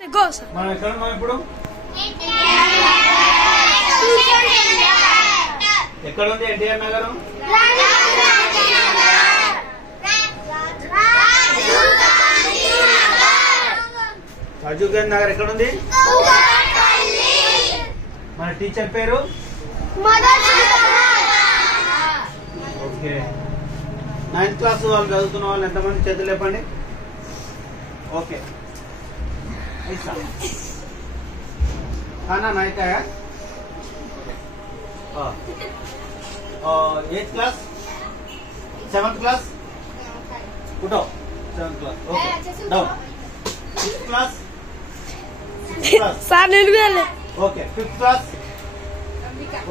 మనం ఎక్కడ ఉన్నాం ఇప్పుడు? ఎక్కడ ఉంది ఎన్టీఆర్ నగరం? రాజీవ్ గాంధీ నగర్ ఎక్కడ ఉంది? మన టీచర్ పేరు? ఓకే. 9th క్లాస్ వాళ్ళు చదువుతున్న వాళ్ళు ఎంతమంది చేతులు లేపండి. ఓకే. खाना नहीं खाया? 8th क्लास 7th क्लास उठो 7th class okay down 6th class okay 5th class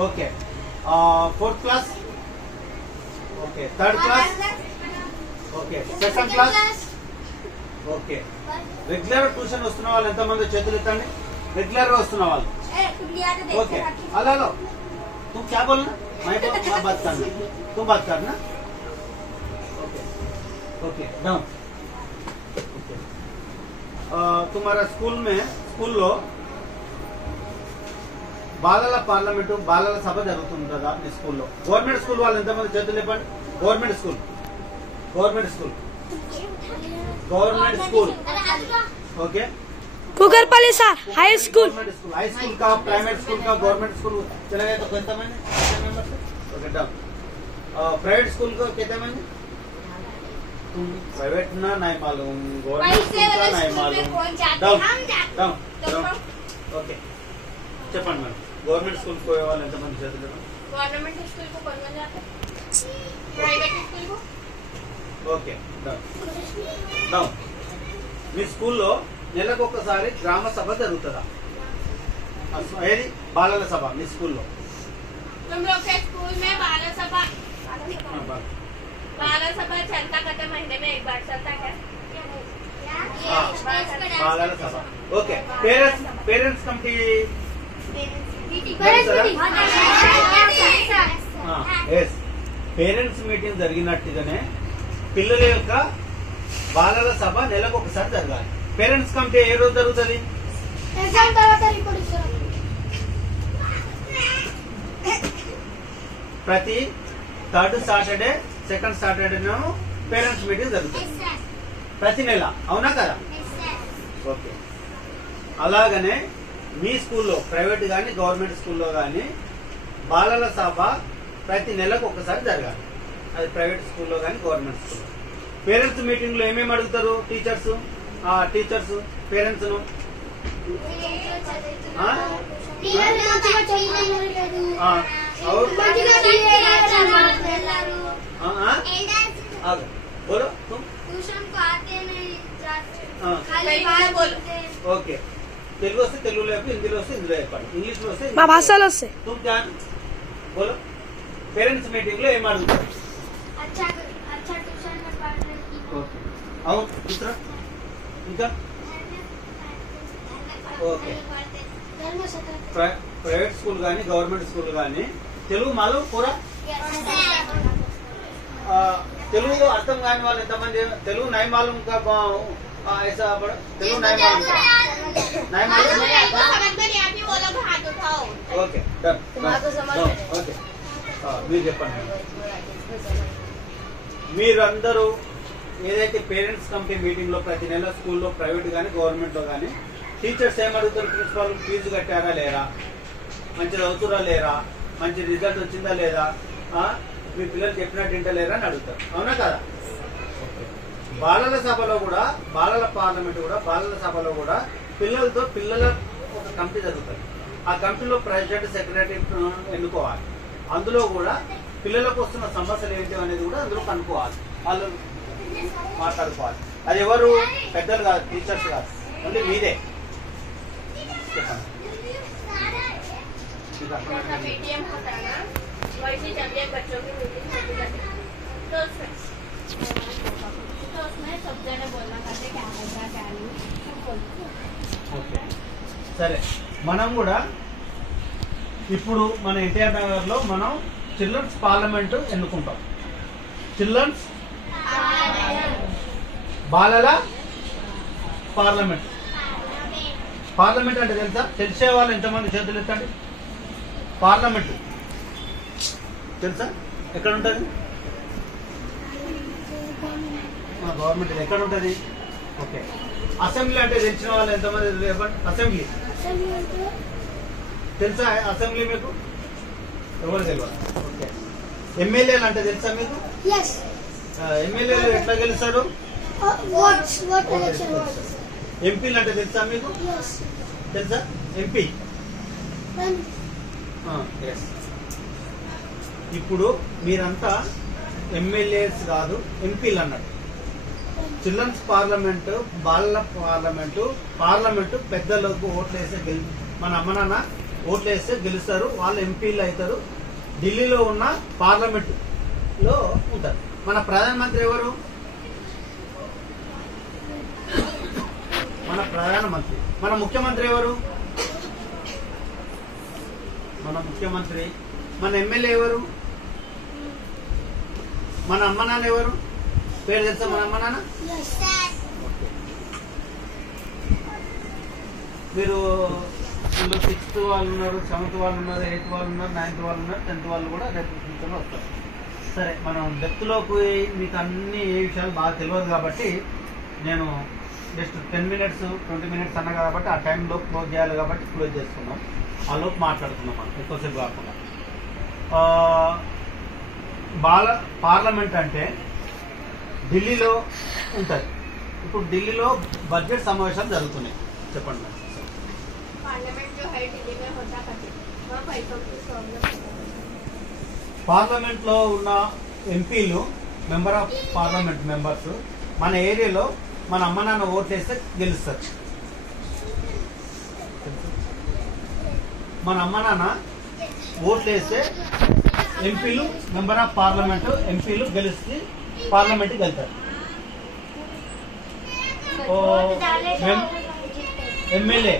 okay 4th class okay 3rd class okay 2nd class okay regular tuition వస్తున్న వాళ్ళు ఎంతమంది చేతులు ఎత్తండి. రెగ్యులర్ గా వస్తున్న వాళ్ళు ओके हेलो हेलो तुम क्या बोलना? मैं बात करना तुम बात करना ओके ओके डाउन ओके तुम्हारा स्कूल లో బాలల పార్లమెంటు బాలల సభ జరుగుతుంది కదా మీ స్కూల్లో. గవర్నమెంట్ స్కూల్ వాళ్ళు ఎంతమంది చేతులు లేపండి. Government school okay Kukatpally sir high school का प्राइवेट स्कूल का गवर्नमेंट स्कूल चले गए तो कितना महीने ओके डाउन प्राइवेट स्कूल को कितने महीने? तुम प्राइवेट ना नहीं मालूम गवर्नमेंट स्कूल का नहीं मालूम डाउन डाउन डाउन ओके చెప్పండి మేడం. గవర్నమెంట్ స్కూల్ పోయే వాళ్ళు ఎంతమంది చేతులు? గవర్నమెంట్ స్కూల్ को कौन जाता है? प्राइवेट स्कूल को ఓకే డౌన్ డౌన్ మీ స్కూల్లో నెలకు ఒకసారి గ్రామ సభ జరుగుతుందా? ఏది బాలల సభ మీ స్కూల్లో? तुम लोग के स्कूल में बाल सभा चलता करते महीने में एक बार चलता क्या? బాలల సభ okay. Parents committee parents meeting జరిగినట్టుగానే పిల్లల యొక్క బాలల సభ నెలకు ఒకసారి జరగాలి. పేరెంట్స్ కమిటీ ఏ రోజు జరుగుతుంది? ప్రతి 3rd Saturday 2nd Saturday parents meeting జరుగుతుంది ప్రతి నెల. అవునా కదా? ఓకే. అలాగనే మీ స్కూల్లో ప్రైవేట్ గానీ గవర్నమెంట్ స్కూల్లో గానీ బాలల సభ ప్రతి నెలకు ఒకసారి జరగాలి. అది ప్రైవేట్ స్కూల్లో గానీ గవర్నమెంట్ స్కూల్లో. పేరెంట్స్ మీటింగ్ లో ఏమేమి అడుగుతారు టీచర్స్ పేరెంట్స్ ను? बोलो तुम ट्यूशन को आते नहीं ఓకే. తెలుగు వస్తే తెలుగులో చెప్పి, హిందీలో వస్తే హిందీలో చెప్పండి, ఇంగ్లీష్ లో వస్తే మా భాషలో వస్తే. तुम क्या बोलो పేరెంట్స్ మీటింగ్ లో ఏం అడుగుతారు? अच्छा ट्यूशन में पढ़ने की ఓకే. అవును दूसरा ఇంకా ఓకే. ప్రైవేట్ స్కూల్ గానీ గవర్నమెంట్ స్కూల్ గానీ తెలుగు మాలో పూరా తెలుగు అర్థం కాని వాళ్ళు ఎంతమంది? తెలుగు నై మాలూం కా ऐसा తెలుగు నై మాలూం ఓకే డన్ ఓకే. మీరు చెప్పండి. మీరందరూ ఏదైతే పేరెంట్స్ కమిటీ మీటింగ్ లో ప్రతి నెల స్కూల్లో ప్రైవేట్ గానీ గవర్నమెంట్ లో గానీ టీచర్స్ ఏమడుగుతారు? ప్రిన్సిపాల్ ఫీజు కట్టారా లేరా, మంచి చదువుతురా లేరా, మంచి రిజల్ట్ వచ్చిందా లేదా, మీ పిల్లలు చెప్పినట్టు వింటలేరా అని అడుగుతారు. అవునా కదా? బాలల సభలో కూడా బాలల పార్లమెంట్ కూడా బాలల సభలో కూడా పిల్లల ఒక కమిటీ జరుగుతుంది. ఆ కమిటీలో ప్రెసిడెంట్ సెక్రటరీ ఎన్నుకోవాలి. అందులో కూడా పిల్లలకు వస్తున్న సమస్యలు ఏంటి అనేది కూడా అందులో కనుక్కోవాలి, వాళ్ళు మాట్లాడుకోవాలి. అది ఎవరు? పెద్దలు కాదు, టీచర్స్ కాదు, ఓన్లీ మీదే. చెప్పండి. मीडियम होता है ना, वैसे जब ये बच्चों की मीटिंग होती है तो उसमें सब जने बोलना करते क्या होगा क्या नहीं ఓకే సరే. మనం కూడా ఇప్పుడు మన ఎన్టీఆర్ నగర్ లో మనం చిల్డ్రన్స్ పార్లమెంట్ ఎన్నుకుంటాం. చిల్డ్రన్స్ బాలల పార్లమెంట్ పార్లమెంట్ అంటే తెలుసా? తెలిసే వాళ్ళు ఎంతమంది చేతులు ఎత్తండి. పార్లమెంట్ తెలుసా? ఎక్కడ ఉంటుంది? గవర్నమెంట్ ఎక్కడ ఉంటుంది? ఓకే. అసెంబ్లీ అంటే తెలిసిన వాళ్ళు ఎంతమంది చెప్పండి. అసెంబ్లీ తెలుసా? అసెంబ్లీ మీకు ఎవరు తెలియదు. ఓకే. ఎమ్మెల్యేలు అంటే తెలుసా మీకు? ఎమ్మెల్యేలు ఎట్లా గెలుస్తారు? ఎంపీలు అంటే తెలుసా మీకు? తెలుసా? ఎంపీ ఇప్పుడు మీరంతా ఎమ్మెల్యేస్ కాదు, ఎంపీలు అన్నట్టు. చిల్డ్రన్స్ పార్లమెంటు, బాలల పార్లమెంటు పెద్దలకు ఓట్లేస్తే మన అమ్మ నాన్న ఓట్లేస్తే గెలుస్తారు, వాళ్ళు ఎంపీలు అవుతారు. ఢిల్లీలో ఉన్న పార్లమెంట్ లో ఉంటారు. మన ప్రధానమంత్రి ఎవరు? మన ప్రధానమంత్రి. మన ముఖ్యమంత్రి ఎవరు? మన ముఖ్యమంత్రి. మన ఎమ్మెల్యే ఎవరు? మన అమ్మ నాన్న ఎవరు? పేరు తెలుసా మన అమ్మ నాన్న? మీరు 6th వాళ్ళు ఉన్నారు, 7th వాళ్ళు ఉన్నారు, 8th వాళ్ళు ఉన్నారు, 9th వాళ్ళు ఉన్నారు, 10th వాళ్ళు కూడా రేపు ఫ్యూచర్లో వస్తారు. సరే, మనం డెప్త్లోకి మీకు అన్ని ఏ విషయాలు బాగా తెలియదు కాబట్టి నేను జస్ట్ 10 minutes 20 minutes అన్నా కాబట్టి ఆ టైంలో క్లోజ్ చేయాలి కాబట్టి క్లోజ్ చేసుకున్నాం. ఆ లోపు మాట్లాడుతున్నాం మనం ఎక్కువసేపు కాకుండా. పార్లమెంట్ అంటే ఢిల్లీలో ఉంటుంది. ఇప్పుడు ఢిల్లీలో బడ్జెట్ సమావేశాలు జరుగుతున్నాయి. చెప్పండి మేడం. పార్లమెంట్ లో ఉన్న ఎంపీలు, మెంబర్ ఆఫ్ పార్లమెంట్ మెంబర్స్ మన ఏరియాలో మన అమ్మ నాన్న ఓట్లేస్తే గెలుస్తారు. మన అమ్మ నాన్న ఓట్లేస్తే ఎంపీలు, మెంబర్ ఆఫ్ పార్లమెంట్ ఎంపీలు గెలిస్తే పార్లమెంట్కి వెళ్తారు. ఎమ్మెల్యే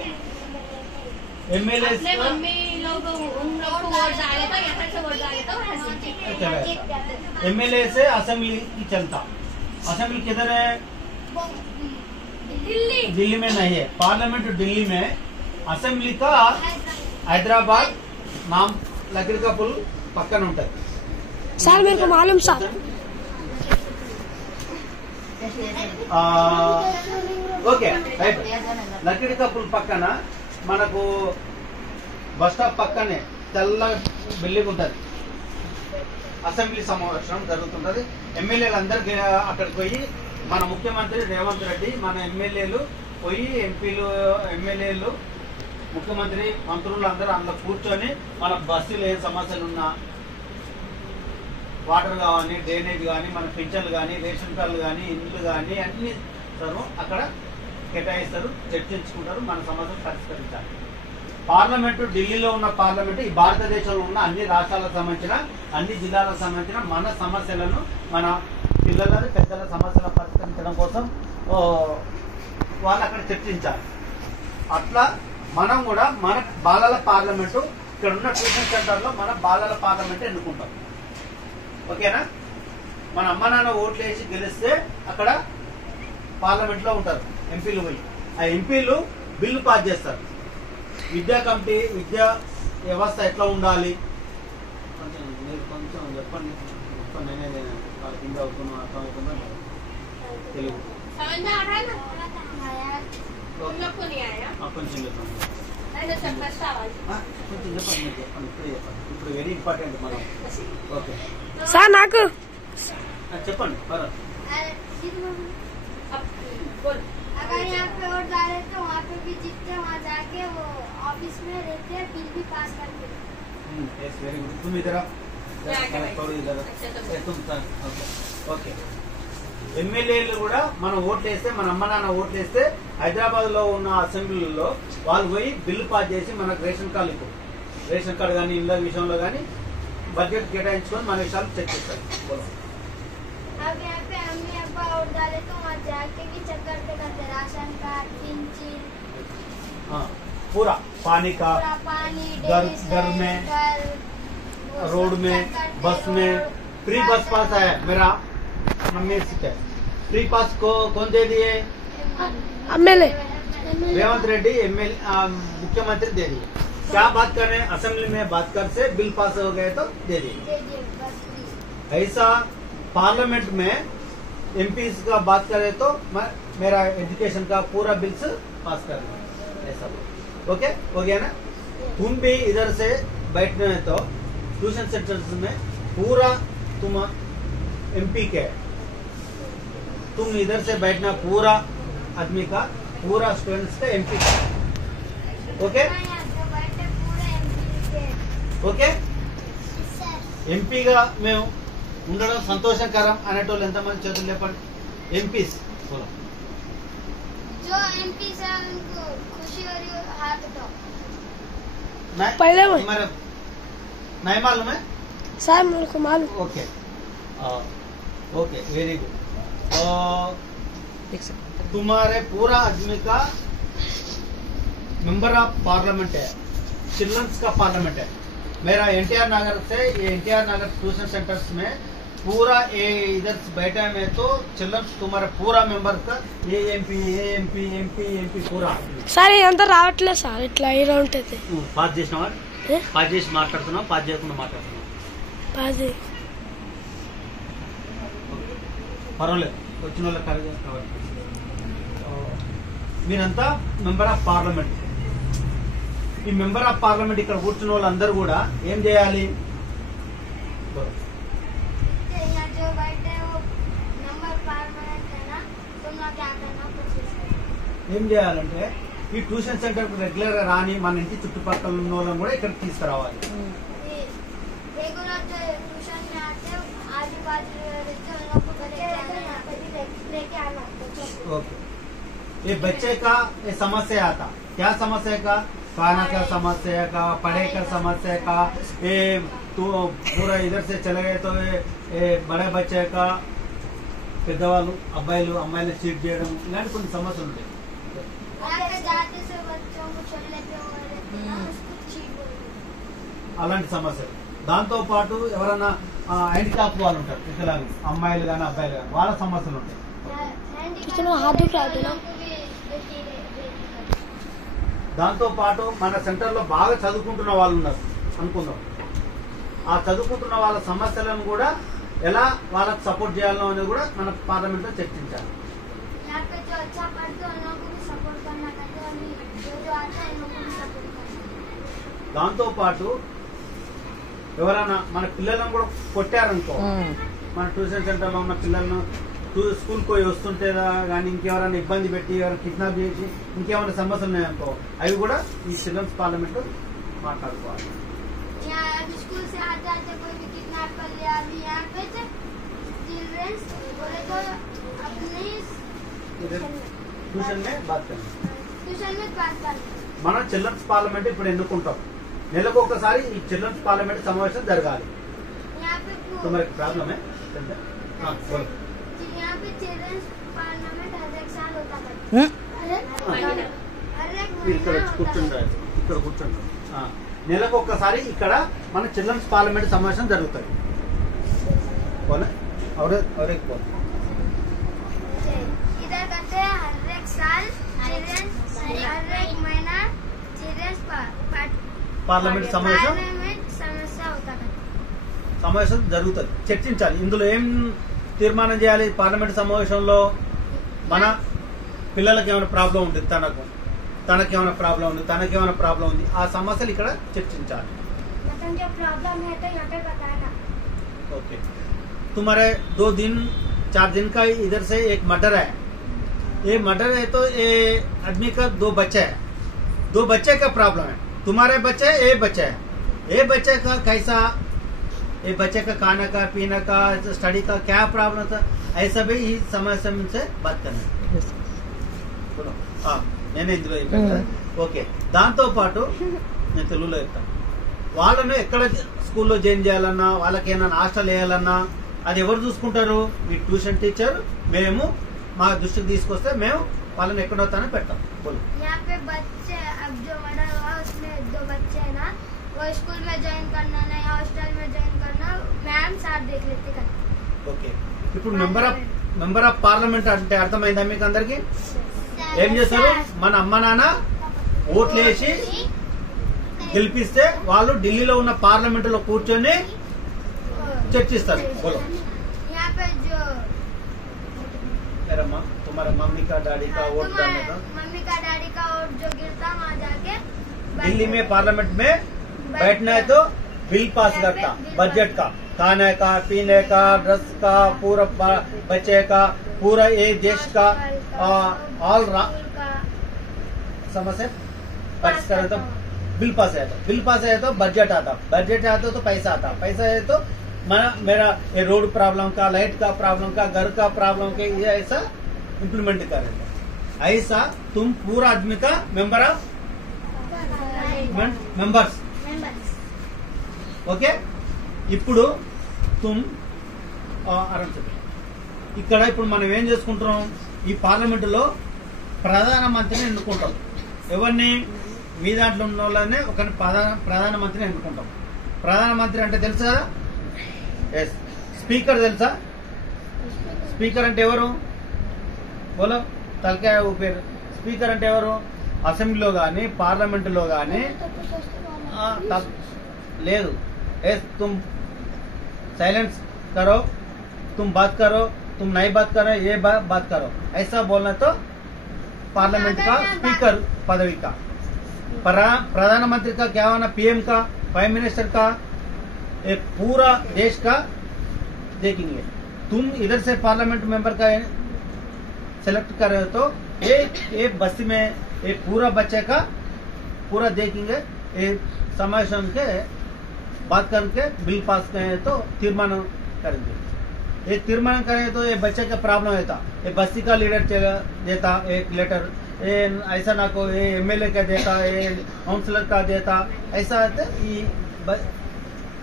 एमएलए से असेंबली की चलता. असेंबली किधर है? दिल्ली में नहीं है. पार्लियामेंट दिल्ली में, असेंबली का हैदराबाद नाम लकड़ी का पुल पक्कन ఉంటుంది. सर मेरे को मालूम सर. Okay right. లకడి కప్పుల పక్కన మనకు బస్ స్టాప్ పక్కనే తెల్ల బిల్డింగ్ ఉంటుంది. అసెంబ్లీ సమావేశం జరుగుతుంటది. ఎమ్మెల్యేలు అందరు అక్కడికి పోయి, మన ముఖ్యమంత్రి రేవంత్ రెడ్డి, మన ఎమ్మెల్యేలు పోయి, ఎంపీలు, ఎమ్మెల్యేలు, ముఖ్యమంత్రి, మంత్రులు అందరూ అందులో కూర్చొని మన బస్సులు ఏ సమస్యలు ఉన్నా, వాటర్ కానీ, డ్రైనేజ్ కానీ, మన పింఛన్లు కానీ, రేషన్ కార్డులు కానీ, ఇండ్లు కానీ అన్ని అక్కడ కేటాయిస్తారు, చర్చించుకుంటారు, మన సమస్యలు పరిష్కరించాలి. పార్లమెంటు ఢిల్లీలో ఉన్న పార్లమెంటు ఈ భారతదేశంలో ఉన్న అన్ని రాష్ట్రాలకు సంబంధించిన, అన్ని జిల్లాలకు సంబంధించిన మన సమస్యలను, మన పిల్లలని, పెద్దల సమస్యలను పరిష్కరించడం కోసం వాళ్ళు అక్కడ చర్చించాలి. అట్లా మనం కూడా మన బాలల పార్లమెంటు, ఇక్కడ ఉన్న ట్యూషన్ సెంటర్లో మన బాలల పార్లమెంటు ఎన్నుకుంటాం. ఓకేనా? మన అమ్మ నాన్న ఓట్లు వేసి గెలిస్తే అక్కడ పార్లమెంట్ లో ఉంటారు ఎంపీలు పోయి. ఆ ఎంపీలు బిల్లు పాస్ చేస్తారు. విద్యా కమిటీ, విద్యా వ్యవస్థ ఎట్లా ఉండాలి, మీరు కొంచెం చెప్పండి. నేనే కింద అవుతున్నా, అర్థమవుతుందా తెలుగు కొంచెం చెప్పండి. కొంచెం చెప్పండి, మీరు చెప్పండి, ఇప్పుడే చెప్పండి. ఇప్పుడు వెరీ ఇంపార్టెంట్ మనం. ఓకే సార్ నాకు చెప్పండి. अगर यहाँ पे वोट डाले तो वहाँ पे भी जीतते, वहाँ जाके वो ऑफिस में रहते हैं, बिल भी पास करते हैं. Very good. तुम इधर ఓకే. ఎమ్మెల్యేలు కూడా మనం ఓట్లేస్తే, మన అమ్మ నాన్న ఓట్లేస్తే హైదరాబాద్ లో ఉన్న అసెంబ్లీలో వాళ్ళు పోయి బిల్లు పాస్ చేసి మనకు రేషన్ కార్డు, ఇప్పుడు రేషన్ కార్డు కానీ, ఇళ్ళ విషయంలో కానీ బడ్జెట్ కేటాయించుకొని మన విషయాలు చర్చిస్తారు. अब यहाँ पे अम्मी अब्बा वोट डाले तो वहाँ जाके भी चक्कर पे करते, राशन कार्ड, पिंचिन, पूरा पानी का, पानी, घर में, रोड में, बस में फ्री बस पास है. मेरा मम्मी से फ्री पास को कौन दे दिए? एमएलए. रेवंत रेड्डी मुख्यमंत्री दे दिए। क्या बात कर रहे हैं, असेंबली में बात कर से बिल पास हो गए तो दे दिए। दे दिए बस प्लीज। ऐसा पार्लियामेंट में एमपी का बात करें तो मैं मेरा एजुकेशन का पूरा बिल्स पास करना ऐसा बोलो। ओके हो गया ना। तुम भी इधर से बैठना है तो ट्यूशन सेंटर्स में पूरा तुम एमपी के, तुम इधर से बैठना पूरा आदमी का, पूरा स्टूडेंट्स का एमपी का। ओके यहाँ जो बैठे पूरे एमपी के। ఓకే सर ఎంపీగా మేము ఉండడం సంతోషకరం అనేటోళ్ళు ఎంతమంది చేతులు లేపండి। ఎంపీస్ जो एमपी से उनको खुशी हो रही हो हाथ उठाओ। पहले वो- हमारे नहीं मालूम है। सर मेरे को मालूम। Okay okay very good. तुम्हारे पूरा आदमी का मेंबर ऑफ पार्लियामेंट है, चिल्ड्रंस का पार्लियामेंट है। मेरा एनटीआर नगर से ये एनटीआर नगर ट्यूशन सेंटर्स में पूरा ये इधर बैठा में तो चिल्ड्रंस तुम्हारे पूरा मेंबर का ये एमपी पूरा సార్ ఇదంతా రావట్లేదు సార్, ఇట్లా ఇలా ఉంటుంది. పాస్ చేసినావా? ఏ? పాస్ చేసి మాట్లాడుతున్నావు, పాస్ చేయకుండా మాట్లాడుతున్నావు? అది పర్వాలేదు, వచ్చిన వాళ్ళకి కాబట్టి మీరంతా మెంబర్ ఆఫ్ పార్లమెంట్. ఈ మెంబర్ ఆఫ్ పార్లమెంట్ ఇక్కడ కూర్చున్న వాళ్ళందరూ కూడా ఏం చేయాలి? यहाँ जो बैठे वो नंबर परमानेंट है ना, तुम लोग क्या करना कोशिश करो। ఏం చేయాలంటే ఈ ట్యూషన్ సెంటర్ రెగ్యులర్ గా రాని మన ఇంటి చుట్టుపక్కల ఉన్న వాళ్ళని కూడా ఇక్కడికి తీసుకురావాలి. ये रेगुलर जो ट्यूशन में आते हैं आजू बाजू रहते हैं, उन लोग को लेके आना, यहाँ पे भी लेके आना बच्चों को। ओके ये बच्चे का ये समस्या आता, क्या समस्या का? खाना का समस्या का, पढ़ाई का समस्या का, ये तो पूरा इधर से चले गए तो ये बड़े बच्चे का పెద్దవాళ్ళు అబ్బాయిలు అమ్మాయిలు చీట్ చేయడం ఇలాంటి కొన్ని సమస్యలు ఉంటాయి. यहाँ पे जाते से बच्चों को छोड़ लेते हो उसको चीट बोलते हैं। అలాంటి సమస్యలు. దాంతో పాటు ఎవరైనా హ్యాండిక్యాప్ వాళ్ళు ఉంటారు, వికలాంగులు అమ్మాయిలు కానీ అబ్బాయిలు కానీ, వాళ్ళ సమస్యలు ఉంటాయి. ఇతను హాథ్ ఉठाते ना। దాంతో పాటు మన సెంటర్ లో బాగా చదువుకుంటున్న వాళ్ళు ఉన్నారు అనుకుందాం. ఆ చదువుకుంటున్న వాళ్ళ సమస్యలను కూడా ఎలా వాళ్ళకి సపోర్ట్ చేయాలో అనేది కూడా మన పార్లమెంట్ లో చర్చించాలి. यहाँ पे जो अच्छा पढ़ते हैं उन लोगों को भी सपोर्ट करना चाहिए और जो आता है उन लोगों को भी सपोर्ट करना चाहिए। దాంతో పాటు ఎవరైనా మన పిల్లలను కూడా కొట్టారనుకో, మన ట్యూషన్ సెంటర్ లో ఉన్న పిల్లలను స్కూల్ పోయి వస్తుంటే కానీ ఇంకెవరైనా ఇబ్బంది పెట్టి ఎవరైనా కిడ్నాప్ చేసి ఇంకేమైనా సమస్యలు ఉన్నాయనుకో, అవి కూడా ఈ చిల్డ్రన్స్ పార్లమెంట్ లో మాట్లాడుకోవాలి. यहाँ अभी स्कूल से आते आते कोई भी किडनैप कर लिया, अभी यहाँ पे चिल्ड्रंस बोले तो अपने ట్యూషన్ మే బాత్ కరెంगे. ट्यूशन में बात करना। మన చిల్డ్రన్స్ పార్లమెంట్ ఇప్పుడు ఎన్నుకుంటాం. నెలకు ఒకసారి ఈ చిల్డ్రన్స్ పార్లమెంట్ సమావేశం జరగాలి. यहाँ पे तुम्हारे प्रॉब्लम है? हाँ बोलो. यहाँ पे चिल्ड्रंस पार्लियामेंट हर एक साल होता है। हर एक ఇక్కడ महीना होता కూర్చుంటారు, है। ఇక్కడ కూర్చుంటారు. నెలకు ఒక్కసారి ఇక్కడ మన చిల్డ్రన్స్ పార్లమెంట్ సమావేశం జరుగుతుంది. बोले और एक बोल. इधर करते हैं हर एक साल चिल्ड्रंस, हर एक महीना चिल्ड्रंस పార్లమెంట్ సమావేశం पार्लियामेंट समस्या होता है। సమావేశం జరుగుతుంది. చర్చించాలి. ఇందులో ఏం తీర్మానం చేయాలి? పార్లమెంట్ సమావేశంలో మన పిల్లలకి ఏమైనా ప్రాబ్లం ఉంది, తనకేమైనా ప్రాబ్లం ఉంది, తనకేమైనా ప్రాబ్లం ఉంది, ఆ సమస్యలు ఇక్కడ చర్చించాలి. मतलब जो प्रॉब्लम है तो यहाँ पे बताना। ओके तुम्हारे 2-4 दिन का इधर से एक मर्डर है. ये मर्डर है तो ये आदमी का 2 बच्चे है, 2 बच्चे का प्रॉब्लम है. तुम्हारे बच्चे ये बच्चे है, ये बच्चे का कैसा, ये बच्चे का खाना का पीने का स्टडी का क्या प्रॉब्लम था, ऐसा भी इस समस्या से बात करना है. बोलो నేనే ఇందులో చెప్పాను కదా. ఓకే దాంతో పాటు నేను తెలుగులో చెప్తాను. వాళ్ళను ఎక్కడ స్కూల్లో జాయిన్ చేయాలన్నా, వాళ్ళకి ఏమైనా హాస్టల్ వేయాలన్నా అది ఎవరు చూసుకుంటారు? మీ ట్యూషన్ టీచర్ మేము మా దృష్టికి తీసుకొస్తే మేము వాళ్ళని ఎక్కడవుతానో పెడతాం. बोलो. यहाँ पे बच्चे अब जो मर्डर हुआ उसमें 2 बच्चे है ना, वो स्कूल में ज्वाइन करना ना या हॉस्टल में ज्वाइन करना मैम साथ देख लेते कर। ఓకే ఇప్పుడు మెంబర్ ఆఫ్ పార్లమెంట్ అంటే అర్థమైందా మీకు అందరికి? ఏం చేస్తారు, మన అమ్మ నాన్న ఓట్లేసి గెలిపిస్తే వాళ్ళు ఢిల్లీలో ఉన్న పార్లమెంట్ లో కూర్చొని చర్చిస్తారు. బోలో यहाँ पे जो मेरा तुम्हारा मम्मी का डैडी का वोट डालने का मम्मी का डैडी का वोट जो गिरता वहाँ जाके दिल्ली में पार्लियामेंट में बैठना है तो बिल पास करता, बजट का, खाने का, पीने का, ड्रेस का, पूरा बच्चे का, पूरा ये देश का ऑल समझे पास करे तो बिल पास है, तो बिल पास है तो बजट आता, बजट आता तो पैसा आता, पैसा है तो मेरा ये रोड प्रॉब्लम का, लाइट का प्रॉब्लम का, घर का प्रॉब्लम के ये ऐसा इम्प्लीमेंट करेगा. ऐसा तुम पूरा आदमी का मेंबर ऑफ మెంబర్స్. ఓకే, ఇప్పుడు తుమ్ ఇక్కడ ఇప్పుడు మనం ఏం చేసుకుంటున్నాం, ఈ పార్లమెంటులో ప్రధానమంత్రిని ఎన్నుకుంటాం. ఎవరిని, మీ దాంట్లో ఉన్న వాళ్ళనే ఒక ప్రధానమంత్రిని ఎన్నుకుంటాం. ప్రధానమంత్రి అంటే తెలుసా? ఎస్. స్పీకర్ తెలుసా? స్పీకర్ అంటే ఎవరు? బోలో తలకాయ ఊపేరు. స్పీకర్ అంటే ఎవరు? అసెంబ్లీలో గానీ పార్లమెంటులో గానీ లేదు. ఎస్, तुम साइलेंस करो, तुम बात करो, तुम नहीं बात करो, ये बात करो, ऐसा बोलना तो पार्लियामेंट का स्पीकर पदवी का. प्रधानमंत्री का क्या होना, पीएम का, प्राइम मिनिस्टर का, एक पूरा देश का देखेंगे. तुम इधर से पार्लियामेंट मेंबर का सेलेक्ट कर रहे हो तो एक बस्ती में एक पूरा बच्चे का पूरा देखेंगे. एक समावेशन के बात करके बिल पास करें तो तीर्मान करेंगे. ये तीर्मान करें तो ये बच्चे का प्रॉब्लम होता, ये बस्ती का लीडर देता एक लेटर, ये ऐसा ना को ये एमएलए का देता, ये काउंसलर का देता, ऐसा है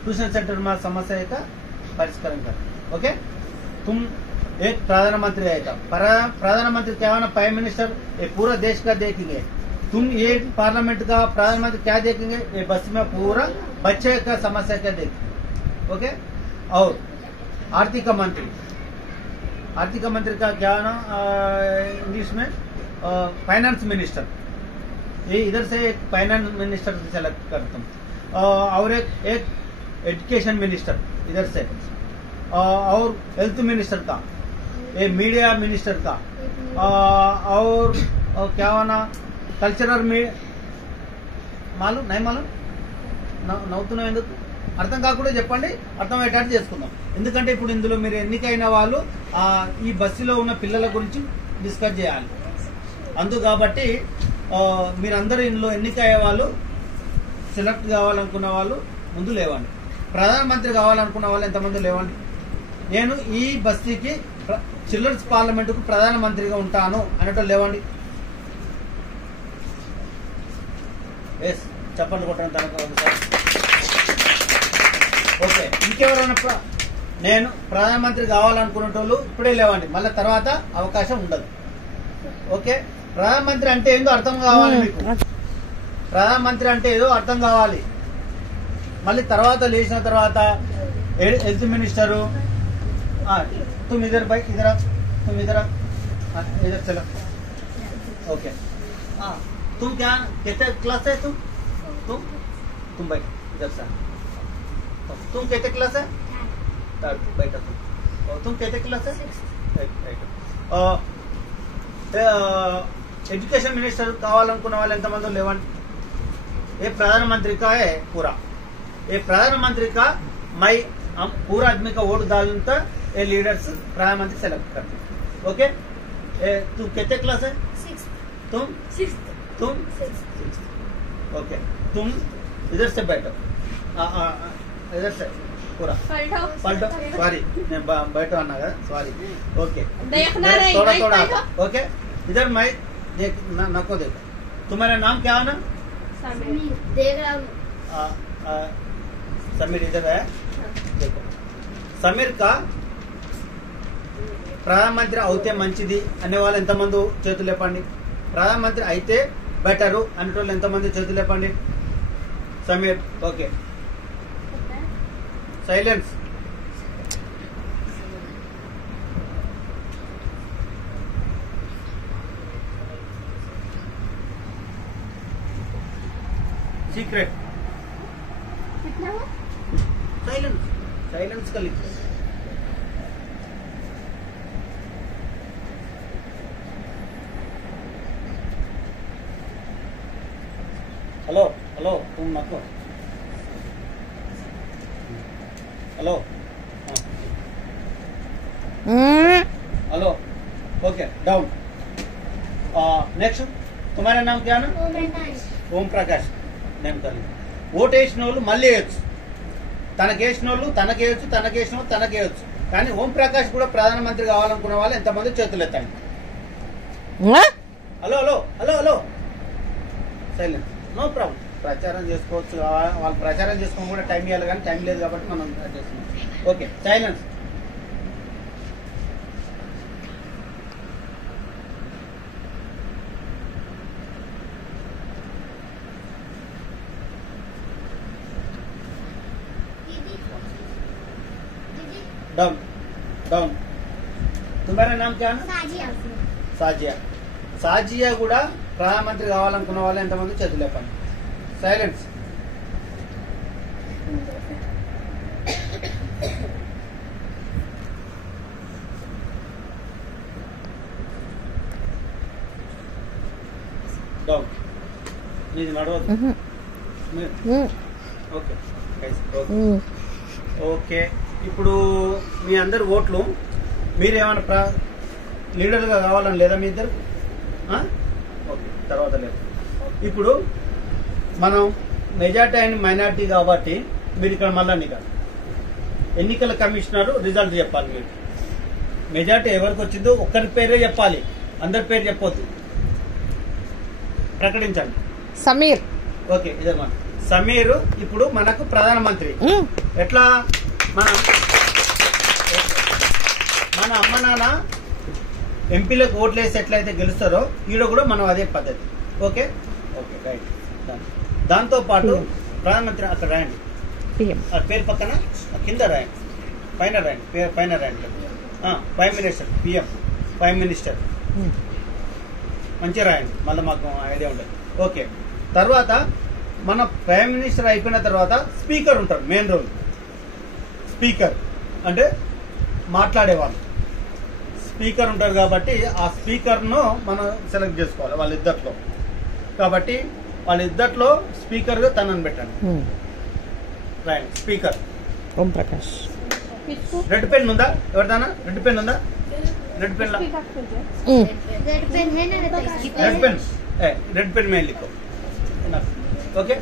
ट्यूशन सेंटर में समस्या का परिष्करण कर. ओके, तुम एक प्रधानमंत्री है, प्रधानमंत्री क्या होना, प्राइम मिनिस्टर, ये पूरा देश का देखेंगे. तुम ये पार्लियामेंट का प्रधानमंत्री क्या देखेंगे, ये बस में पूरा बच्चे का समस्या क्या देखेंगे. ओके, और आर्थिक मंत्री, आर्थिक मंत्री का क्या ना इंग्लिश में फाइनेंस मिनिस्टर, ये इधर से एक फाइनेंस मिनिस्टर सेलेक्ट करता हूँ. और एक एजुकेशन मिनिस्टर इधर से, और हेल्थ मिनिस्टर का, ये मीडिया मिनिस्टर का, और क्या होना కల్చరల్ మాలూమ్ నై మాలూమ్ నవ్వుతున్నాం ఎందుకు, అర్థం కాకుండా చెప్పండి, అర్థమయ్యేటట్టు చేసుకుందాం. ఎందుకంటే ఇప్పుడు ఇందులో మీరు ఎన్నికైన వాళ్ళు ఈ బస్సులో ఉన్న పిల్లల గురించి డిస్కస్ చేయాలి. అందు కాబట్టి మీరందరూ ఇందులో ఎన్నికయ్యే వాళ్ళు, సెలెక్ట్ కావాలనుకున్న వాళ్ళు ముందు లేవండి. ప్రధానమంత్రి కావాలనుకున్న వాళ్ళు ఎంతమంది లేవండి. నేను ఈ బస్తీకి చిల్డ్రన్స్ పార్లమెంటుకు ప్రధానమంత్రిగా ఉంటాను అనేటో లేవండి. ఎస్, చెప్పండి కొట్టండి తనకు ఒకసారి. ఓకే, ఇంకెవరైనా నేను ప్రధానమంత్రి కావాలనుకునేటోళ్ళు ఇప్పుడే లేవండి, మళ్ళీ తర్వాత అవకాశం ఉండదు. ఓకే, ప్రధానమంత్రి అంటే ఏందో అర్థం కావాలి మీకు. ప్రధానమంత్రి అంటే ఏదో అర్థం కావాలి. మళ్ళీ తర్వాత లేచిన తర్వాత హెల్త్ మినిస్టరు, तुम इधर भाई, इधर तुम इधर इधर चलो. ओके, तुम क्या कहते क्लास है, तुम भाई इधर से, तुम कहते क्लास है, बैठो तुम कहते क्लास है. एजुकेशन मिनिस्टर కావాలనుకున్న వాళ్ళు ఎంతమంది లేవండి. ये प्रधानमंत्री का है पूरा, ये प्रधानमंत्री का मैं पूरा आदमी का वोट डालने तक ये लीडर्स प्रधानमंत्री सेलेक्ट करते. ओके, तुम कितने क्लास है, तुम सिक्स्थ. ओके, तुम इधर से बैठो, इधर से पूरा पलटो. सॉरी मैं बैठो आना का, सॉरी. ओके, थोड़ा ओके, इधर मैं देख नको देखो. तुम्हारा नाम क्या है ना? देख रहा हूँ. समीर इधर है, देखो. సమీర్ కా ప్రధానమంత్రి అవుతే మంచిది అనేవాళ్ళు ఎంతమంది చేతులు లేపండి. ప్రధానమంత్రి అయితే బెటరు అనేటోళ్ళు ఎంతమంది చేతులు లేపండి. Sameer. Okay, silence. Secret silence silence का लिखो हेलो हेलो तुम नको hello hello okay down next तुम्हारा नाम क्या ना ఓం ప్రకాష్ నేను తల్లి ఓటు వేసిన వాళ్ళు మళ్ళీ వేయచ్చు తనకేసిన వాళ్ళు తనకేయచ్చు తనకేసిన వాళ్ళు తనకేయచ్చు కానీ ఓం ప్రకాష్ కూడా ప్రధానమంత్రి కావాలనుకున్న వాళ్ళు ఎంతమంది చేతులు ఎత్తండి hello hello hello hello silent no problem ప్రచారం చేసుకోవచ్చు వాళ్ళు ప్రచారం చేసుకోవడం కూడా టైం ఇవ్వాలి కానీ టైం లేదు కాబట్టి మనం చేస్తున్నాం ఓకే సైలెన్స్ डाउन डाउन तुम्हारा नाम क्या है साजिया साजिया కూడా ప్రధానమంత్రి కావాలనుకున్న వాళ్ళు ఎంతమంది చేతులు లేపండి సైలెన్స్ డౌన్ నీది నడవదు ఓకే ఓకే ఇప్పుడు మీ అందరు ఓట్లు మీరేమైనా లీడర్గా కావాలని లేదా మీ ఇద్దరు ఓకే తర్వాత లేదు ఇప్పుడు మనం మెజార్టీ అయిన మైనార్టీ కాబట్టి మీరు ఇక్కడ మళ్ళీ ఎన్నికల కమిషనర్ రిజల్ట్ చెప్పాలి మీరు మెజార్టీ ఎవరికి వచ్చిందో ఒక్కరి పేరే చెప్పాలి అందరి పేరు చెప్పొద్దు ప్రకటించండి సమీర్ ఓకే ఇదే మన సమీర్ ఇప్పుడు మనకు ప్రధానమంత్రి ఎట్లా మన అమ్మ నాన్న ఎంపీలకు ఓట్లు వేసి ఎట్లయితే గెలుస్తారో ఈడ కూడా మనం అదే పద్ధతి ఓకే ఓకే రైట్ దాంతో పాటు ప్రధానమంత్రి అక్కడ రాయండి ఆ పేరు పక్కన కింద రాయండి పైన రాయండి పైన రాయండి prime minister PM prime minister మంచిగా రాయండి మళ్ళీ మాకు ఐడియా ఉంటుంది ఓకే తర్వాత మన ప్రైమ్ మినిస్టర్ అయిపోయిన తర్వాత స్పీకర్ ఉంటారు మెయిన్ రోల్ స్పీకర్ అంటే మాట్లాడేవాళ్ళు స్పీకర్ ఉంటారు కాబట్టి ఆ స్పీకర్ను మనం సెలెక్ట్ చేసుకోవాలి వాళ్ళిద్దట్లో కాబట్టి వాళ్ళిద్దట్లో స్పీకర్గా తనని పెట్టండి right speaker Om Prakash red pen ఉందా ఎవరిదానా రెడ్ పెన్ ఉందా రెడ్ పెన్ రెడ్ పెన్ మెయిన్ లిఖో ఓకే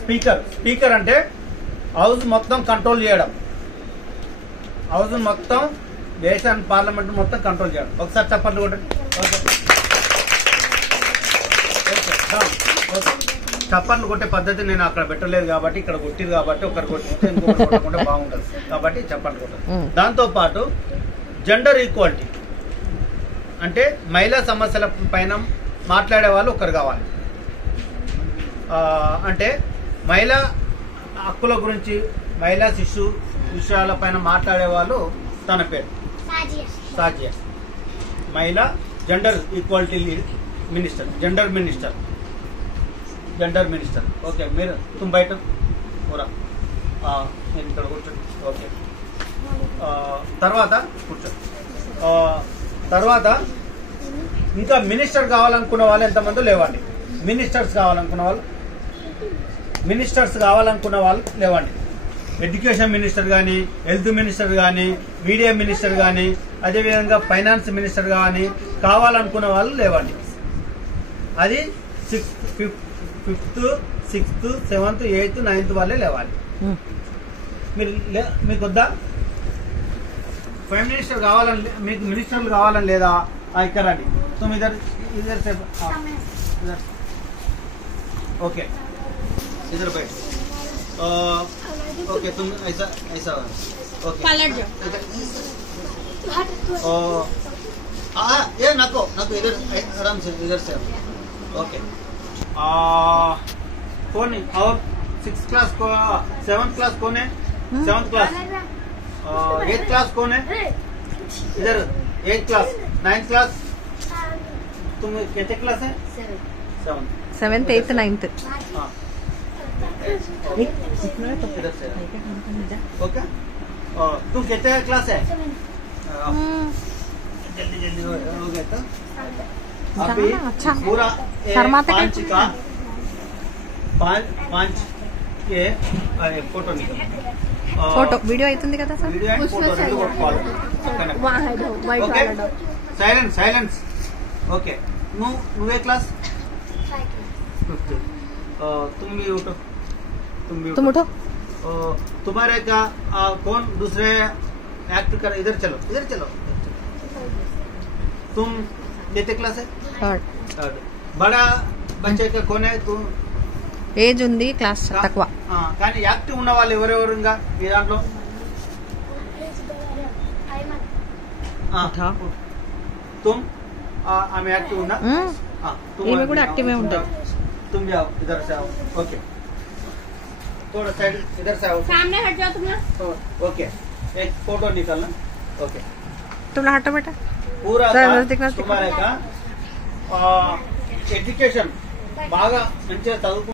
స్పీకర్ స్పీకర్ అంటే హౌస్ మొత్తం కంట్రోల్ చేయడం హౌస్ మొత్తం దేశాన్ని పార్లమెంట్ మొత్తం కంట్రోల్ చేయడం ఒకసారి చప్పట్లు కొట్టండి చప్పట్లు కొట్టే పద్ధతి నేను అక్కడ పెట్టలేదు కాబట్టి ఇక్కడ కొట్టిరు కాబట్టి ఒకరు కొట్టితే ఇంకొకరు కొట్టకుండా బాగుంటుంది కాబట్టి చప్పట్లు కొట్టాలి దాంతో పాటు జెండర్ ఈక్వాలిటీ అంటే మహిళా సమస్యల పైన మాట్లాడే వాళ్ళు ఒకరు కావాలి అంటే మహిళా హక్కుల గురించి మహిళా శిశు విషయాల పైన మాట్లాడే వాళ్ళు తన పేరు సాజియా మహిళా gender equality minister gender minister okay మీరు తుమ్ బయట పూరా నేను ఇక్కడ కూర్చోండి ఓకే తర్వాత కూర్చో తర్వాత ఇంకా మినిస్టర్ కావాలనుకున్న వాళ్ళు ఎంతమంది లేవండి మినిస్టర్స్ కావాలనుకున్న వాళ్ళు లేవండి ఎడ్యుకేషన్ మినిస్టర్ కానీ హెల్త్ మినిస్టర్ కానీ మీడియా మినిస్టర్ కానీ అదేవిధంగా ఫైనాన్స్ మినిస్టర్ కానీ కావాలనుకున్న వాళ్ళు లేవండి అది 5th 6th 7th 8th 9th వాళ్ళే లేవాలి మీకు వద్దా ప్రైమ్ మినిస్టర్ కావాలని మీకు మినిస్టర్లు కావాలని లేదా ఇక్కడ రండి तुम इधर से इधर ओके इधर बैठ ओके तुम ऐसा ओके पलट जाओ ये नको इधर आराम से इधर से ओके कौन है और 6th क्लास को 7th क्लास कौन है 7th क्लास 8th क्लास कौन है इधर 8th क्लास 9th क्लास तुम कितने क्लास है 7th 7th 8th 9th इधर से ओके तुम कितने क्लास है जल्दी जल्दी हो गया तो अभी अच्छा। पूरा शर्माते 5 का 5 के फोटो निकल ఫోటో వీడియో అవుతుంది కదా సార్ वीडियो एंड फोटो రెండు కొట్టుకోవాలి వైట్ ఓకే సైలెన్స్ ఓకే నువ్వే క్లాస్ फिफ्थ तुम भी उठो तुम उठो तुम्हारे का कौन दूसरे एक्ट कर इधर चलो तुम कितने क्लास है थर्ड बड़ा बच्चे का कौन है तुम ఏజ్ ఉంది క్లాస్ తక్కువ కానీ యాక్టివ్ ఉన్న వాళ్ళు ఎవరెవరు ఇంకా ఈ దాంట్లో तुम आम एक्टिव उन्ना ఈమె కూడా యాక్టివే ఉంటుంది तुम जाओ इधर से आओ ओके थोड़ा साइड इधर से आओ सामने हट जाओ तुम ना ओके एक फोटो निकालना ओके तुमला हटो बेटा पूरा सर, का दिखना, तुम्हारे का एजुकेशन బాగా మంచిగా చదువుకు